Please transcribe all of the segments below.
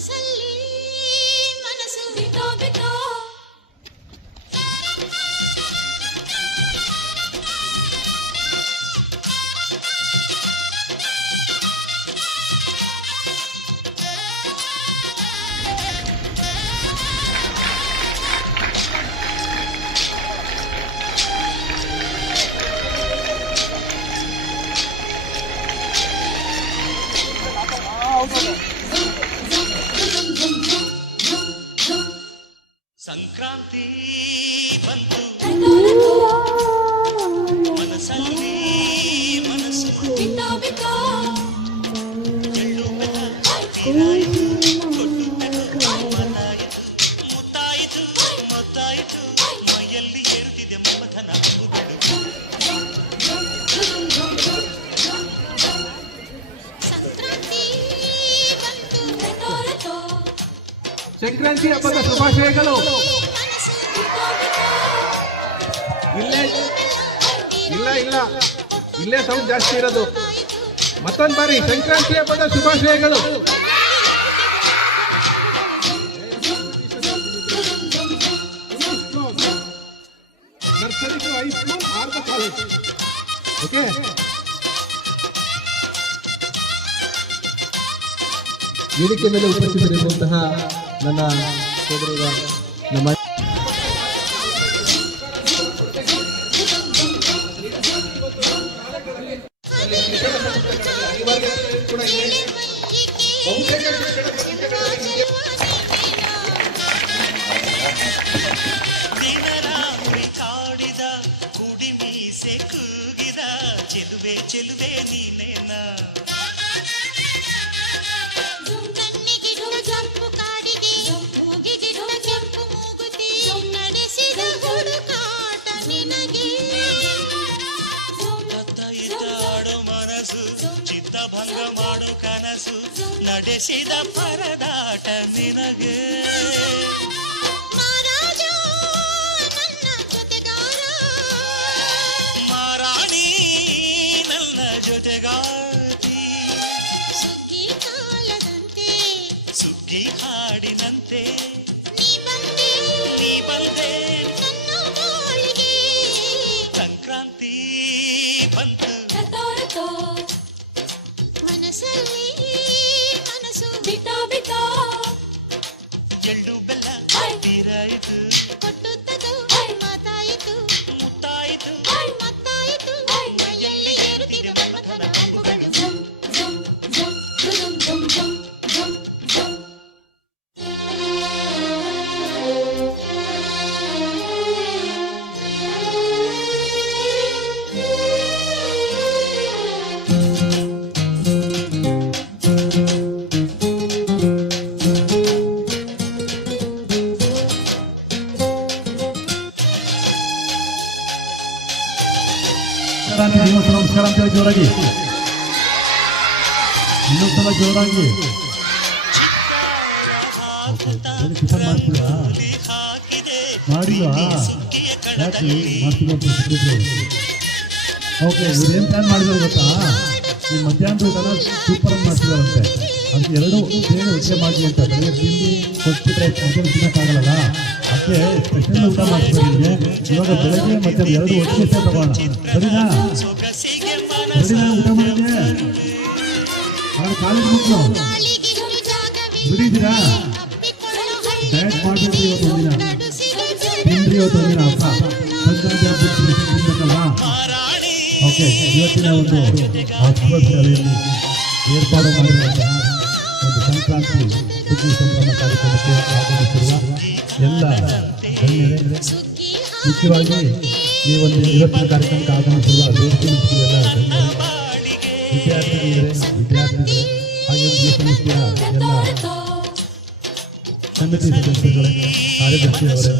ಮನಸ್ಸಲ್ಲಿ ಮನಸ್ಸು ಬಿಟ್ಟೋ ಬಿಟ್ಟೋ ಸಂಕ್ರಾಂತಿ ಬಂತು ಮನಸ್ಸಲ್ಲಿ ಮನಸ್ಸು ಬಿಟ್ಟೋ ಬಿಟ್ಟೋ ಎಳ್ಳು ಬೆಲ್ಲ ತೀರಾಯಿತು ಕೊಟ್ಟು ಮಾತಾಯಿತು ಮುತ್ತಾಯಿತು ಮತ್ತಾಯಿತು ಮೈಯಲ್ಲಿ ಏರುತ್ತಿದೆ ಮಮಥನ ಹಬ್ಬಗಳು ಸಂಕ್ರಾಂತಿ ಬಂತು ಬಿಟ್ಟೋ ಬಿಟ್ಟೋ ಸಂಕ್ರಾಂತಿ ಹಬ್ಬದ ಶುಭಾಶಯಗಳು. ಇಲ್ಲೇ ಸೌಂಡ್ ಜಾಸ್ತಿ ಇರೋದು. ಮತ್ತೊಂದು ಬಾರಿ ಸಂಕ್ರಾಂತಿ ಹಬ್ಬದ ಶುಭಾಶಯಗಳು. Nursery to high school or the college. Okay, ವೇದಿಕೆ ಮೇಲೆ ಉಪಸ್ಥಿತರಿರುವಂತಹ ನನ್ನ ಸೋದರ ನಮ್ಮ ಕಾಡಿದ ಕುಡಿ ಮೀಸೆ ಕೂಗಿದ ಚೆಲುವೆ ಚೆಲುವೆ ನೀನೇನ ಜಂಪು ಕಾಡಿಗೆ ಮೂಗಿಗೆ ಕೆಂಪು ಮೂಗುತಿ ನಡೆಸಿದ ಹುಡುಕಾಟ ನಿನಗೆ ಆಡೋ ಮನಸ್ಸು ಚಿತ್ತಭಂಗ ಮಾಡೋ ಕನಸು ನಡೆಸಿದ ಪರದಾಟ ನಿನಗೆ ಮಹಾರಾಜ ನನ್ನ ಜೊತೆಗಾರ ಮಾರಾಣಿ ನನ್ನ ಜೊತೆಗಾತಿ ಸುಗ್ಗಿ ಕಾಲದಂತೆ ಸುಗ್ಗಿ ಹಾಡಿನಂತೆ ನೀ ಬಂದೆ ನನ್ನ ಬಾಳಿಗೆ ಸಂಕ್ರಾಂತಿ ಬಂತು ಮನಸ್ಸಲ್ಲಿ ಮನಸ್ಸು ಬಿಟ್ಟೋ ಬಿಟ್ಟೋ ಎಳ್ಳು ಬೆಲ್ಲ ತೀರಾಯಿತು ಕೊಟ್ಟುತ್ತದು ಮಾತಾಯಿತು ಮುತ್ತಾಯಿತು ಮತ್ತಾಯಿತು ಮೈಯಲ್ಲಿ ಏರುತ್ತಿದೆ ಮಮಥನ ಹಬ್ಬಗಳು ನಮಸ್ಕಾರ ಅಂತ ಹೇಳಿ ಜೋರಾಗಿ ಇನ್ನೊಂದ್ಸಲ ಜೋರಾಗಿ ಟಿಫನ್ ಮಾಡ್ತೀರಾ? ಮಾಡಿಲ್ವಾ? ಯಾಕೆ ಮಾಡ್ತೀವಿ? ಓಕೆ, ಇವ್ರು ಏನು ಪ್ಲಾನ್ ಮಾಡಿದ್ರು ಗೊತ್ತಾ? ಈ ಮಧ್ಯಾಹ್ನದ ಊಟನ ಸೂಪರ್ ಆಗಿ ಮಾಡ್ತಿದಾರಂತೆ. ಅದಕ್ಕೆ ಎರಡು ಬೇಗ ಒಟ್ಟಿಗೆ ಮಾಡಿ ಅಂತ ಬೆಳಗ್ಗೆ ತಿಂಡಿ ಕೊಟ್ಬಿಟ್ರೆ ಮಧ್ಯಾಹ್ನ ತಿನ್ನೋಕ್ಕಾಗಲ್ಲ. ಅದಕ್ಕೆ ಸ್ಪೆಷಲ್ ಊಟ ಮಾಡ್ತಿದ್ದಾರೆ. ಇವಾಗ ಬೆಳಗ್ಗೆ ಮತ್ತೆ ಎರಡು ಒಟ್ಟಿಗೆ ತಗೋಣ. ಸರಿನಾ? ಊಟ ಮಾಡಿದ್ದೆ ಅವ್ರ ಕಾಲೇಜ್ ಮಕ್ಕಳು ಬಿಡಿದ್ದೀರಾ? ಡಯಟ್ ಮಾಡಬೇಕು ಇವತ್ತು ಒಂದಿನ, ತಿಂದ್ರಿ ಇವತ್ತು ಒಂದಿನ ಹಬ್ಬ ಸಂಕ್ರಾಂತಿ ಹಬ್ಬಲ್ವಾ? ಓಕೆ, ಇವತ್ತಿನ ಒಂದು ಆಸ್ಪತ್ರೆಯಲ್ಲಿ ಏರ್ಪಾಡು ಮಾಡಿರುವಂತಹ ಒಂದು ಸಂಕ್ರಾಂತಿ ಸುಗ್ಗಿ ಸಂಭ್ರಮ ಕಾರ್ಯಕ್ರಮಕ್ಕೆ ಆಗಮಿಸಿರುವ ಎಲ್ಲ ಗಣ್ಯರೇ, ಮುಖ್ಯವಾಗಿ ಈ ಒಂದು ಇವತ್ತಿನ ಕಾರ್ಯಕ್ರಮಕ್ಕೆ ಆಗಮಿಸಿರುವ ವೇದಿಕೆ ಎಲ್ಲ ಗಣ್ಯರೇ, ವಿದ್ಯಾರ್ಥಿಗಳೇ ಹಾಗೆ ಈ ಸಂಸ್ಥೆಯ ಎಲ್ಲ ಸಮಿತಿ ಸದಸ್ಯರುಗಳೇ, ಕಾರ್ಯದರ್ಶಿಯವರೇ,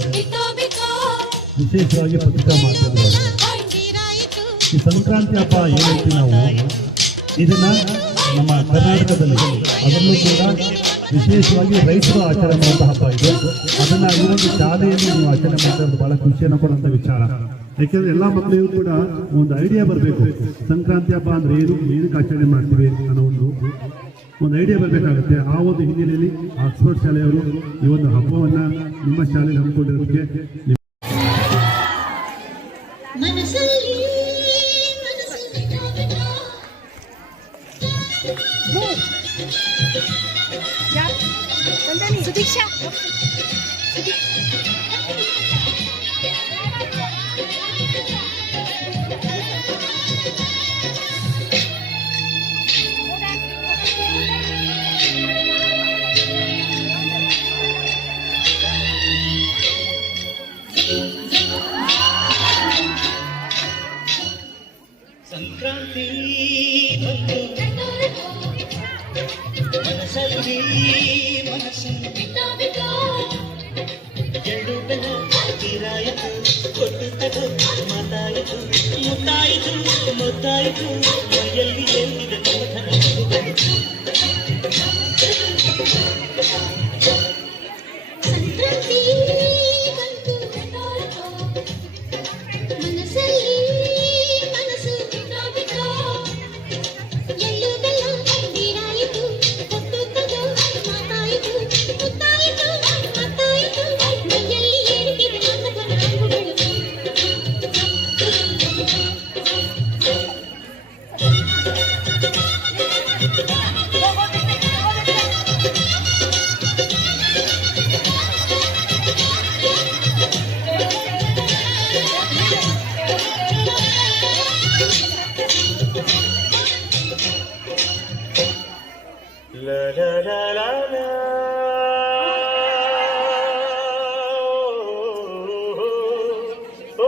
ವಿಶೇಷವಾಗಿ ಪತ್ರಿಕಾ ಮಾಧ್ಯಮದವರೇ, ಈ ಸಂಕ್ರಾಂತಿ ಹಬ್ಬ ಏನೈತಿ ನಾವು ಇದನ್ನ ನಮ್ಮ ಕರ್ನಾಟಕದಲ್ಲಿ ಅದರಲ್ಲೂ ಕೂಡ ವಿಶೇಷವಾಗಿ ರೈತರು ಆಚರಣೆ ಮಾಡುವಂತಹ ಹಬ್ಬ ಇದೆ. ಅದನ್ನ ಈ ಒಂದು ಶಾಲೆಯಲ್ಲಿ ನೀವು ಆಚರಣೆ ಮಾಡೋದು ಬಹಳ ಖುಷಿಯನ್ನು ಕೊಡುವಂಥ ವಿಚಾರ. ಯಾಕೆಂದ್ರೆ ಎಲ್ಲ ಮಕ್ಕಳಿಗೂ ಕೂಡ ಒಂದು ಐಡಿಯಾ ಬರಬೇಕು, ಸಂಕ್ರಾಂತಿ ಹಬ್ಬ ಅಂದ್ರೆ ಏನು, ಏನಕ್ಕೆ ಆಚರಣೆ ಮಾಡ್ತೀವಿ ಅನ್ನೋ ಒಂದು ಒಂದು ಐಡಿಯಾ ಬರಬೇಕಾಗುತ್ತೆ. ಆ ಒಂದು ಹಿನ್ನೆಲೆಯಲ್ಲಿ ಆಕ್ಸ್ಫರ್ಡ್ ಶಾಲೆಯವರು ಈ ಒಂದು ಹಬ್ಬವನ್ನು ನಿಮ್ಮ ಶಾಲೆಯಲ್ಲಿ ಹಮ್ಮಿಕೊಂಡಿರೋದಕ್ಕೆ ಮನಸ್ಸಲ್ಲಿ ಮನಸ್ಸು ಬಿಟ್ಟೋ ಬಿಟ್ಟೋ. ಸುದೀಕ್ಷಾ ಸಂಕ್ರಾಂತಿ ಬಂತು ಮನಸ್ಸಲ್ಲಿ ಮನಸ್ಸು ಬಿಟ್ಟೋ ಬಿಟ್ಟೋ. ಎಳ್ಳು ಬೆಲ್ಲ ತೀರಾಯಿತು ಕೊಟ್ಟು ತಗೋ ಮಾತಾಯಿತು ಮುತ್ತಾಯಿತು ಮುತ್ತಾಯಿತು ಮೈಯಲ್ಲಿ ಎಲ್ಲಿದೆ ಮಮಥನ ಮಗುಗಳು. ಸಂಕ್ರಾಂತಿ ಬಂತು ಮನಸ್ಸಲ್ಲಿ ಮನಸ್ಸು ಬಿಟ್ಟೋ ಬಿಟ್ಟೋ. ಎಳ್ಳು ಬೆಲ್ಲ ನೀರಾಯಿತು ಕೊಟ್ಟು ತಗೋ ಮಾತಾಯಿತು ಮುತ್ತಾಯಿತು ಮಾತಾಯಿತು ಮೈಯಲ್ಲಿ ಏರುತ್ತಿದೆ ಮಮಥನ ಅಂಬುಗಳು. La la la la la. Oh, oh,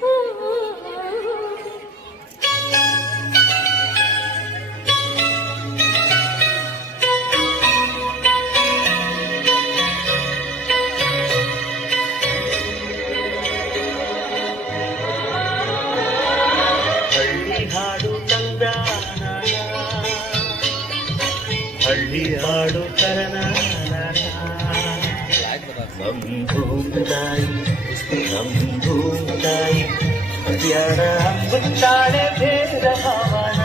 oh. ಹಳ್ಳಿ ಹಾಡು ತಂದಾನ ಹಳ್ಳಿ ಹಾಡು ತರನ ನಮ್ ಭೂಮಿತಾಯಿ ಯಾರ ಅಂಬುತ್ತಾಳೆ ಬೇರ ಭಾವನ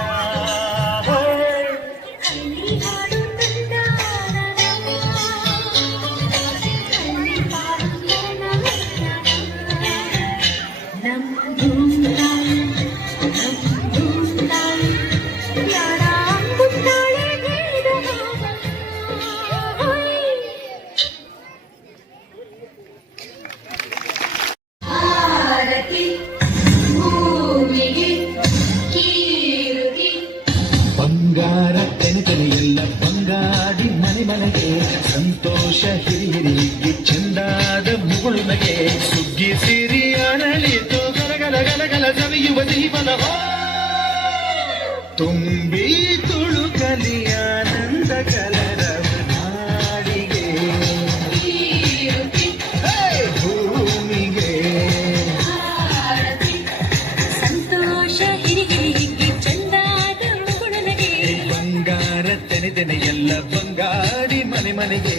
ಬಂಗಾರ ತೆನೆತೆನೆಯೆಲ್ಲ ಬಂಗಾಡಿ ಮನೆ ಮನೆಗೆ ಸಂತೋಷ ಹಿರಿಹಿರಿಗೆ ಚೆಂದಾದ ಮುಗುಳುನಗೆ ಸುಗ್ಗಿ ಸಿರಿ ಅರಳಿತು ಗಲಗಲ ಗಲಗಲ ಸವಿಯುವ ದೀಪನ ತುಂಬಿ ತುಳುಕಲಿ ಆನಂದ ಕಲರವ ನಾಡಿಗೆ ಭೂಮಿಗೆ ಸಂತೋಷ ಹಿರಿಹಿರಿಗೆ ಚಂದಾದ ಮುಗುಳನಗೆ ಬಂಗಾರ ತೆನೆದೆನೆಯೆಲ್ಲ ಬಂಗಾಡಿ ಮನೆ ಮನೆಗೆ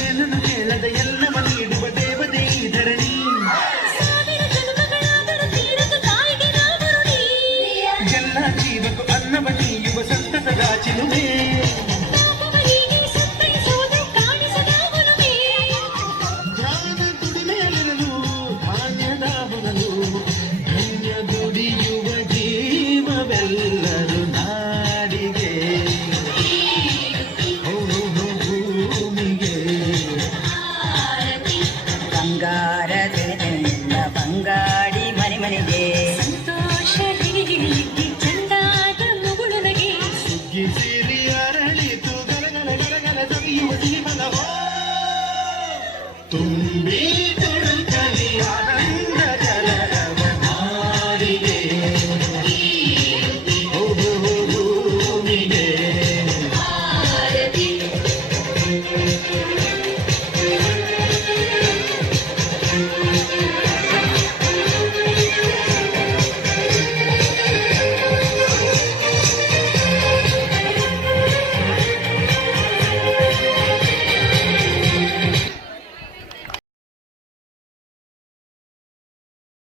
ಏನನ್ನು ಕೇಳದ ಎಲ್ಲವ ನೀಡುವ ದೇವತೆ ಈ ಧರಣಿ ಸಾವಿರ ಜನ್ಮಗಳಾದರೂ ತೀರದ ತಾಯಿಗೆ ನಾವರುಣಿ ಎಲ್ಲ ಜೀವಕ್ಕೂ ಅನ್ನವ ನೀಯುವ ಸಂತಸದ ಚಿಲುಮೆ ಪಾಪವರಿಗೆ ಸತ್ತೈಸೋದು ಕಾಣಿಸದ ಒಲುಮೆ ಧ್ಯಾನ ದುಡಿಮೆಯಲ್ಲಿರಲು ಧಾನ್ಯದ ಹೊನಲು ಧನ್ಯ ದುಡಿಯುವ ಜೀವವೆಲ್ಲರೂ ನಾಡಿಗೆ ಭೂಮಿಗೆ ತುಂಬಿ ತುಳುಕಲಿ ಆನಂದ